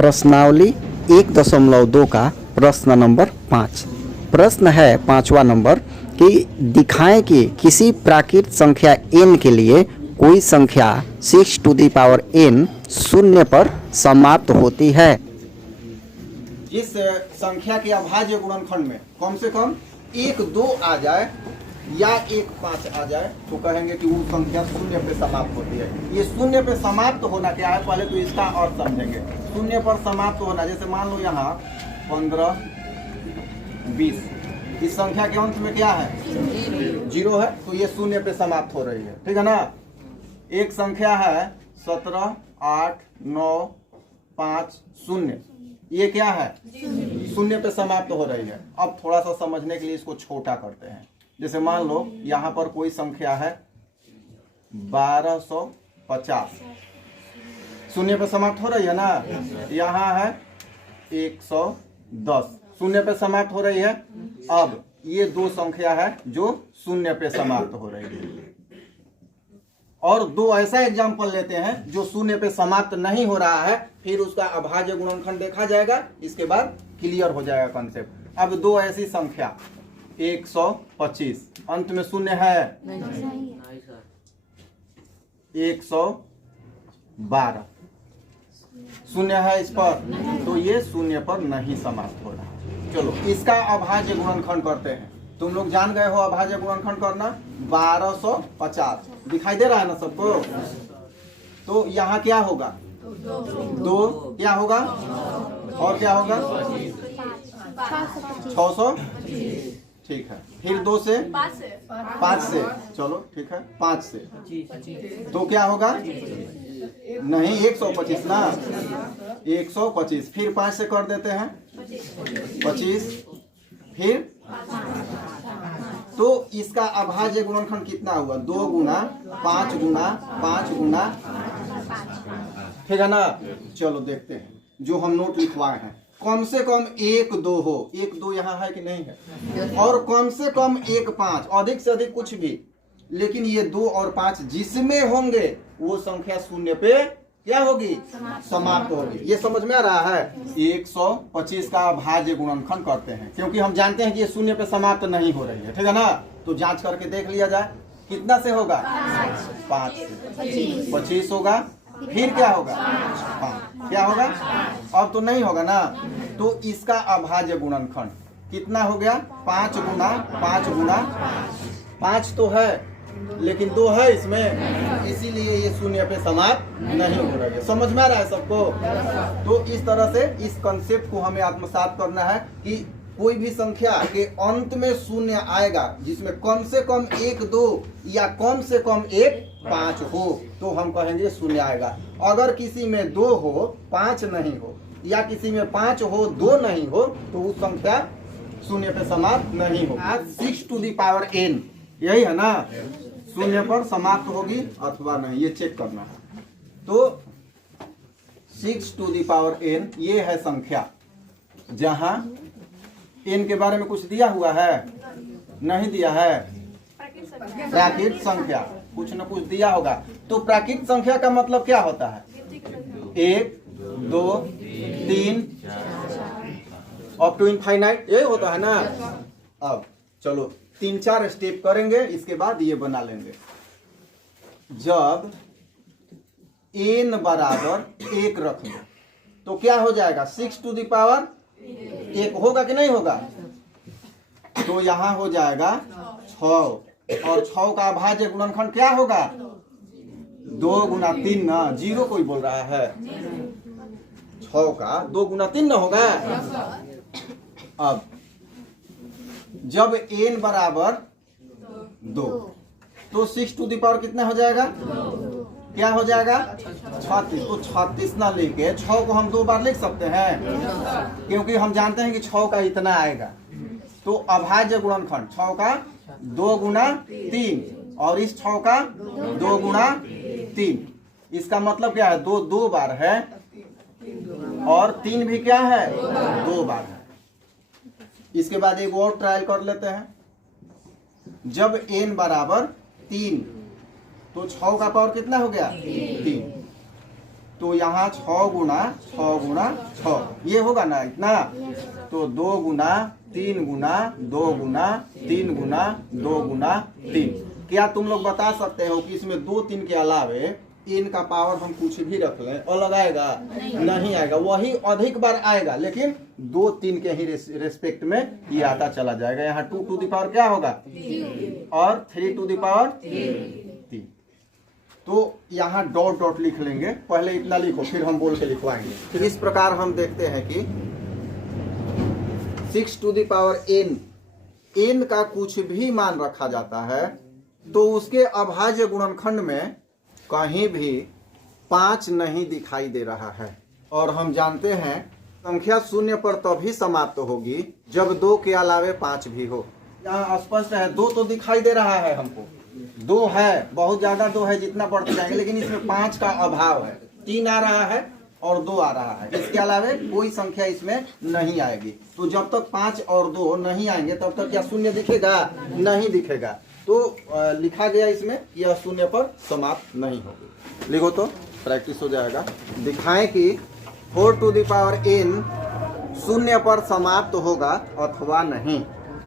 प्रश्नावली 1.2 का प्रश्न नंबर 5। प्रश्न है 5वां नंबर कि दिखाएं कि किसी प्राकृत संख्या n के लिए कोई संख्या 6 टू द पावर n शून्य पर समाप्त होती है। जिस संख्या के अभाज्य गुणनखंड में कम से कम 1 2 आ जाए या 1 5 आ जाए तो कहेंगे कि वो संख्या शून्य पे समाप्त होती है। ये शून्य पे समाप्त होना क्या है, पहले तो इसका अर्थ समझेंगे। शून्य पर समाप्त होना, जैसे मान लो यहाँ 15 20, इस संख्या के अंत में क्या है, 0 है, तो ये शून्य पे समाप्त हो रही है, ठीक है ना। एक संख्या है 17 8 9 5 0, ये क्या है, शून्य पे समाप्त हो रही है। अब थोड़ा सा समझने के लिए इसको छोटा करते हैं। जैसे मान लो यहाँ पर कोई संख्या है 1250, शून्य पे समाप्त हो रही है ना। यहाँ है 110, शून्य पे समाप्त हो रही है। अब ये दो संख्या है जो शून्य पे समाप्त हो रही है। और दो ऐसा एग्जाम्पल लेते हैं जो शून्य पे समाप्त नहीं हो रहा है, फिर उसका अभाज्य गुणनखंड देखा जाएगा, इसके बाद क्लियर हो जाएगा कॉन्सेप्ट। अब दो ऐसी संख्या 125, अंत में शून्य है, 112 शून्य है इस पर, तो ये शून्य पर नहीं समाप्त हो रहा। चलो इसका अभाज्य गुणनखंड करते हैं। तुम लोग जान गए हो अभाज्य गुणनखंड करना। 1250 दिखाई दे रहा है ना सबको। तो यहाँ क्या होगा, 2 क्या होगा और क्या होगा, 600, ठीक है। फिर 2 से 5 से, चलो ठीक है, 5 से तो क्या होगा, नहीं 125 ना, 125। फिर 5 से कर देते हैं 25, फिर तो इसका अभाज्य गुणनखंड कितना हुआ, 2 गुना 5 गुना 5 गुना, ठीक है ना। चलो देखते हैं जो हम नोट लिखवाए हैं। कम से कम 1 2 हो, 1 2 यहाँ है कि नहीं है, और कम से कम 1 5, अधिक से अधिक कुछ भी, लेकिन ये 2 और 5 जिसमें होंगे वो संख्या शून्य पे क्या होगी, समाप्त होगी। ये समझ में आ रहा है। 125 का अभाज्य गुणनखंड करते हैं, क्योंकि हम जानते हैं कि ये शून्य पे समाप्त नहीं हो रही है, ठीक है ना। तो जांच करके देख लिया जाए, कितना से होगा, 5 से 25 होगा, फिर क्या होगा, 5 क्या होगा, अब तो नहीं होगा ना। तो इसका अभाज्य गुणनखंड कितना हो गया, 5 गुना 5 गुना 5 तो है, लेकिन 2 है इसमें, इसीलिए ये शून्य पे समाप्त नहीं हो रही है। समझ में आ रहा है सबको। तो इस तरह से इस कंसेप्ट को हमें आत्मसात करना है कि कोई भी संख्या के अंत में शून्य आएगा जिसमें कम से कम 1 2 या कम से कम 1 5 हो, तो हम कहेंगे शून्य आएगा। अगर किसी में 2 हो 5 नहीं हो, या किसी में 5 हो 2 नहीं हो, तो उस संख्या शून्य पे समाप्त नहीं हो। 6 टू द पावर n, यही है ना, शून्य पर समाप्त होगी अथवा नहीं, ये चेक करना है। तो 6 टू द पावर n ये है संख्या जहां n के बारे में कुछ दिया हुआ है, नहीं दिया है। प्राकृत संख्या कुछ न कुछ दिया होगा। तो प्राकृत संख्या का मतलब क्या होता है, 1 2 3 अप टू इनफाइनाइट, ये होता है ना। अब चलो 3-4 स्टेप करेंगे, इसके बाद ये बना लेंगे। जब n बराबर 1 रख लो तो क्या हो जाएगा, 6 टू द पावर 1 होगा कि नहीं होगा। तो यहाँ हो जाएगा 6, और 6 का अभाज्य गुणनखंड क्या होगा, 2 गुना 3 ना, 0 कोई बोल रहा है, 6 का 2 गुना 3 ना होगा। अब जब n बराबर 2 तो 6 टू द पावर कितना हो जाएगा, क्या हो जाएगा, 36। तो 36 ना लेके 6 को हम 2 बार लिख सकते हैं, क्योंकि हम जानते हैं कि 6 का इतना आएगा। तो अभाज्य गुणनखंड 6 का 2 गुना 3, और इस 6 का 2 गुना 3, इसका मतलब क्या है, 2 2 बार है, और 3 भी क्या है, 2 बार है। इसके बाद एक और ट्रायल कर लेते हैं। जब n बराबर 3 तो 6 का पावर कितना हो गया, 3। तो यहाँ 6 गुना 6 ये होगा ना इतना। तो 2 गुना 3 गुना 2 गुना 3 गुना 2 गुना 3। क्या तुम लोग बता सकते हो कि इसमें 2 3 के अलावे इनका पावर हम कुछ भी रख लें और लगाएगा नहीं आएगा, वही अधिक बार आएगा, लेकिन 2 3 के ही रेस्पेक्ट में ये आता चला जाएगा। यहाँ 2 टू द पावर क्या होगा और 3 टू द पावर 3। तो यहाँ डॉट डॉट लिख लेंगे, पहले इतना लिखो फिर हम बोल के लिखवाएंगे। फिर इस प्रकार हम देखते हैं कि 6 टू द पावर n का कुछ भी मान रखा जाता है तो उसके अभाज्य गुणनखंड में कहीं भी 5 नहीं दिखाई दे रहा है। और हम जानते हैं संख्या शून्य पर तभी समाप्त होगी जब 2 के अलावे 5 भी हो। यहाँ स्पष्ट है 2 तो दिखाई दे रहा है हमको, 2 है, बहुत ज्यादा 2 है, जितना बढ़ते जाएंगे, लेकिन इसमें 5 का अभाव है। 3 आ रहा है और 2 आ रहा है, इसके अलावे कोई संख्या इसमें नहीं आएगी। तो जब तक 5 और 2 नहीं आएंगे तब तक क्या शून्य दिखेगा? नहीं दिखेगा। तो लिखा गया इसमें कि यह शून्य पर समाप्त नहीं होगी। लिखो तो प्रैक्टिस हो जाएगा। दिखाएं कि 4 टू द पावर n शून्य पर समाप्त होगा अथवा नहीं।